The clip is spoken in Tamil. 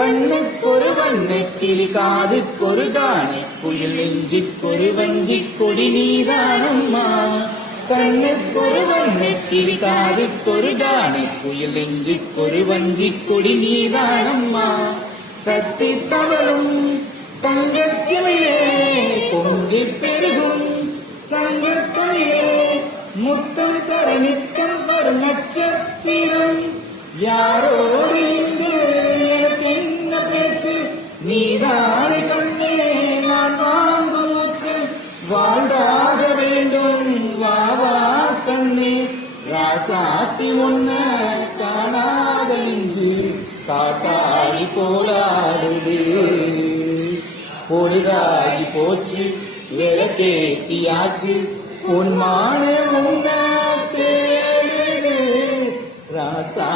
கண்ணுக்கொரு வண்ணக்கிளி காதுக்கொரு தானே குயில் நெஞ்சுக்கொரு வஞ்சிக் கொடி நீதானம்மா. கண்ணுக்கொரு வண்ணக்கிளி காதுக்கொரு தானே குயில் நெஞ்சுக்கொரு வஞ்சிக் கொடி நீதானம்மா. தத்தி தவழும் தங்கச்சிமிழே பொங்கி பெருகும் சங்கத்தமிழே முத்தம் தர நித்தம் வரும் நட்சத்திரம். யாரோடு இங்கு எனக்கு என்ன பேச்சு, நீதானே கண்ணே நான் வாங்கும் மூச்சு. வாழ்ந்தாக வேண்டும் வா வா கண்ணே, ராசாத்தி ஒன்ன காணாத நெஞ்சு காத்தாடி போலாடுது. பொழுதாகி போச்சு விளக்கேத்தியாச்சு, உன் மான உன்ன தேடுது ராசா.